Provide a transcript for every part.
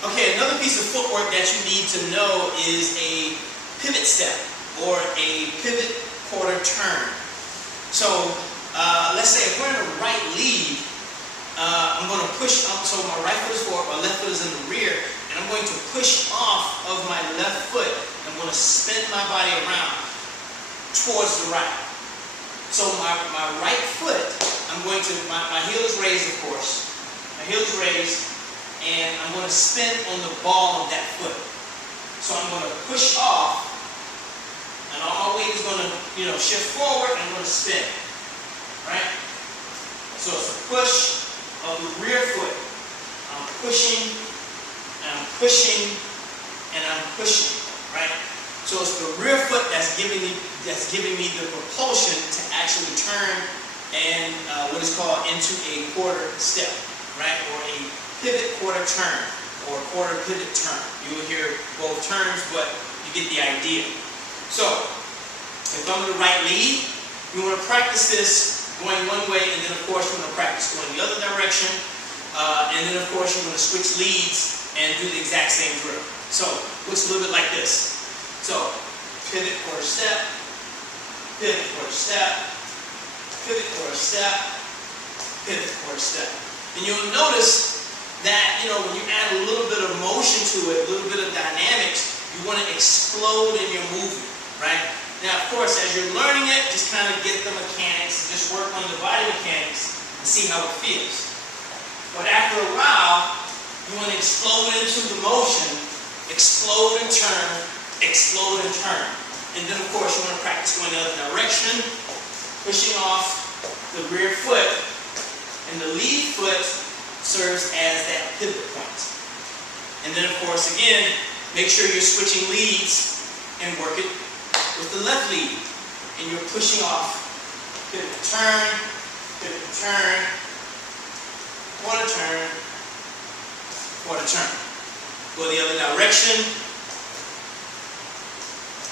Okay, another piece of footwork that you need to know is a pivot step or a pivot quarter turn. So let's say if we're in a right lead, I'm going to push up, so my right foot is forward, my left foot is in the rear, and I'm going to push off of my left foot. I'm going to spin my body around towards the right. So my right foot, I'm going to, my heel is raised, of course. My heel is raised, and I'm going to spin on the ball of that foot. So I'm going to push off, and all my weight is going to, shift forward, and I'm going to spin, right? So it's a push of the rear foot. I'm pushing, and I'm pushing, and I'm pushing, right? So it's the rear foot that's giving me the propulsion to actually turn and what is called into a quarter step, right? Or a pivot quarter turn or quarter pivot turn. You will hear both terms, but you get the idea. So if I'm in the right lead, you want to practice this going one way, and then of course you want to practice going the other direction, and then of course you're going to switch leads and do the exact same drill. So it looks a little bit like this. So pivot quarter step, pivot quarter step, pivot quarter step, pivot quarter step. And you'll notice that, when you add a little bit of motion to it, a little bit of dynamics, you want to explode in your movement, right? Now, of course, as you're learning it, just kind of get the mechanics, just work on the body mechanics and see how it feels. But after a while, you want to explode into the motion, explode and turn, explode and turn. And then, of course, you want to practice going the other direction, pushing off the rear foot, and the lead foot serves as that pivot point. And then, of course, again, make sure you're switching leads and work it with the left lead. And you're pushing off, pivot turn, quarter turn, quarter turn. Go the other direction,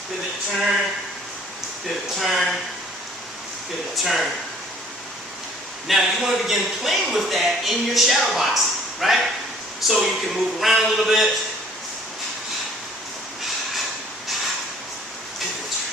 pivot turn, pivot turn, pivot turn. Now you want to begin playing with that in your shadow boxing, right? So you can move around a little bit. Pivot turn.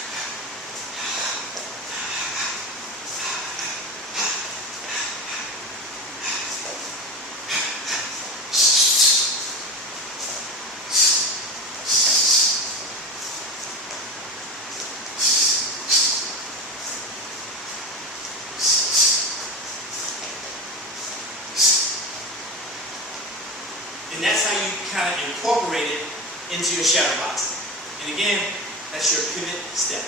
And that's how you kind of incorporate it into your shadow boxing. And again, that's your pivot step.